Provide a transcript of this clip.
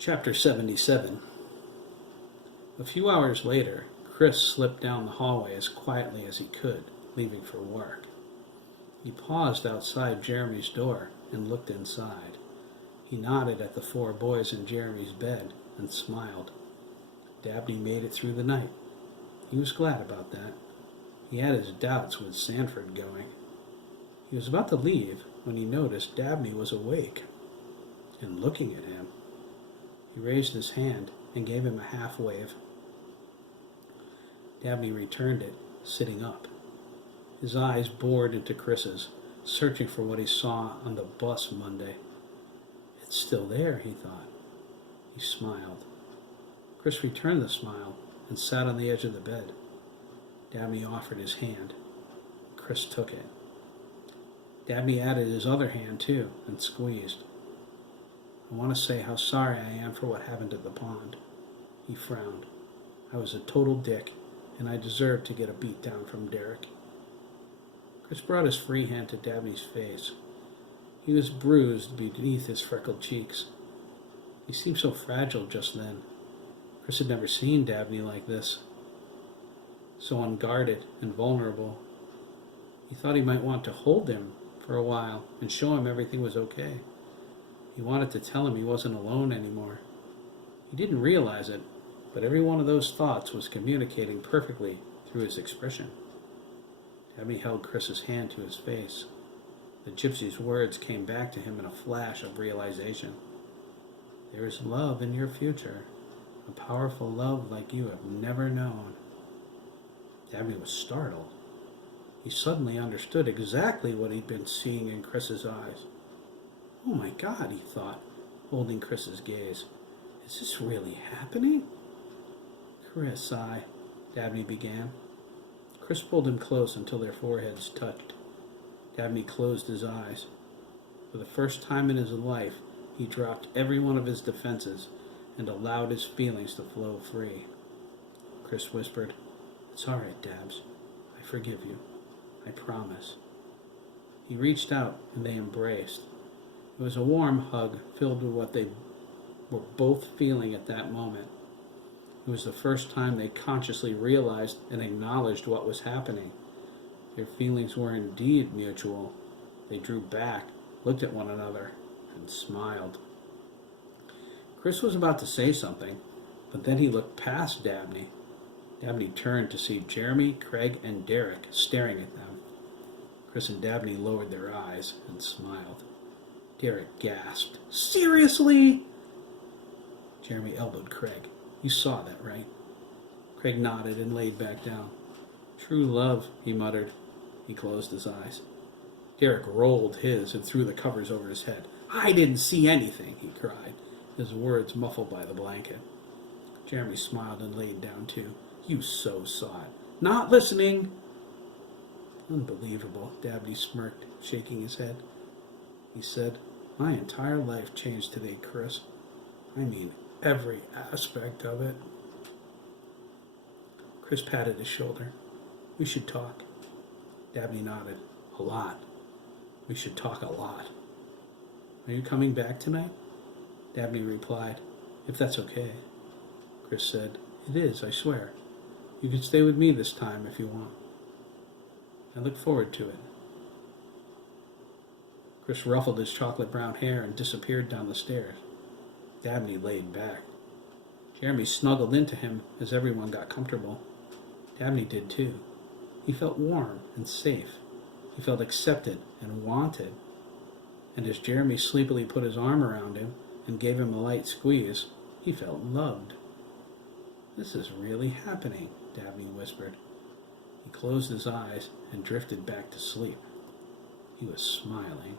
Chapter 77. A few hours later, Chris slipped down the hallway as quietly as he could, leaving for work. He paused outside Jeremy's door and looked inside. He nodded at the four boys in Jeremy's bed and smiled. Dabney made it through the night. He was glad about that. He had his doubts with Sanford going. He was about to leave when he noticed Dabney was awake and looking at him. He raised his hand and gave him a half wave. Dabney returned it, sitting up. His eyes bored into Chris's, searching for what he saw on the bus Monday. It's still there, he thought. He smiled. Chris returned the smile and sat on the edge of the bed. Dabney offered his hand. Chris took it. Dabney added his other hand, too, and squeezed. I want to say how sorry I am for what happened at the pond. He frowned. I was a total dick, and I deserved to get a beat down from Derek. Chris brought his free hand to Dabney's face. He was bruised beneath his freckled cheeks. He seemed so fragile just then. Chris had never seen Dabney like this. So unguarded and vulnerable. He thought he might want to hold him for a while and show him everything was okay. He wanted to tell him he wasn't alone anymore. He didn't realize it, but every one of those thoughts was communicating perfectly through his expression. Dabney held Chris's hand to his face. The gypsy's words came back to him in a flash of realization. There is love in your future, a powerful love like you have never known. Dabney was startled. He suddenly understood exactly what he'd been seeing in Chris's eyes. Oh my God, he thought, holding Chris's gaze. Is this really happening? Chris, Dabney began. Chris pulled him close until their foreheads touched. Dabney closed his eyes. For the first time in his life, he dropped every one of his defenses and allowed his feelings to flow free. Chris whispered, It's all right, Dabs. I forgive you. I promise. He reached out and they embraced. It was a warm hug filled with what they were both feeling at that moment. It was the first time they consciously realized and acknowledged what was happening. Their feelings were indeed mutual. They drew back, looked at one another, and smiled. Chris was about to say something, but then he looked past Dabney. Dabney turned to see Jeremy, Craig, and Derek staring at them. Chris and Dabney lowered their eyes and smiled. Derek gasped. Seriously? Jeremy elbowed Craig. You saw that, right? Craig nodded and laid back down. True love, he muttered. He closed his eyes. Derek rolled his and threw the covers over his head. I didn't see anything, he cried, his words muffled by the blanket. Jeremy smiled and laid down too. You so saw it. Not listening. Unbelievable, Dabney smirked, shaking his head. He said, My entire life changed today, Chris. I mean, every aspect of it. Chris patted his shoulder. We should talk. Dabney nodded. A lot. We should talk a lot. Are you coming back tonight? Dabney replied, If that's okay. Chris said, It is, I swear. You can stay with me this time if you want. I look forward to it. Chris ruffled his chocolate brown hair and disappeared down the stairs. Dabney laid back. Jeremy snuggled into him as everyone got comfortable. Dabney did too. He felt warm and safe. He felt accepted and wanted. And as Jeremy sleepily put his arm around him and gave him a light squeeze, he felt loved. This is really happening, Dabney whispered. He closed his eyes and drifted back to sleep. He was smiling.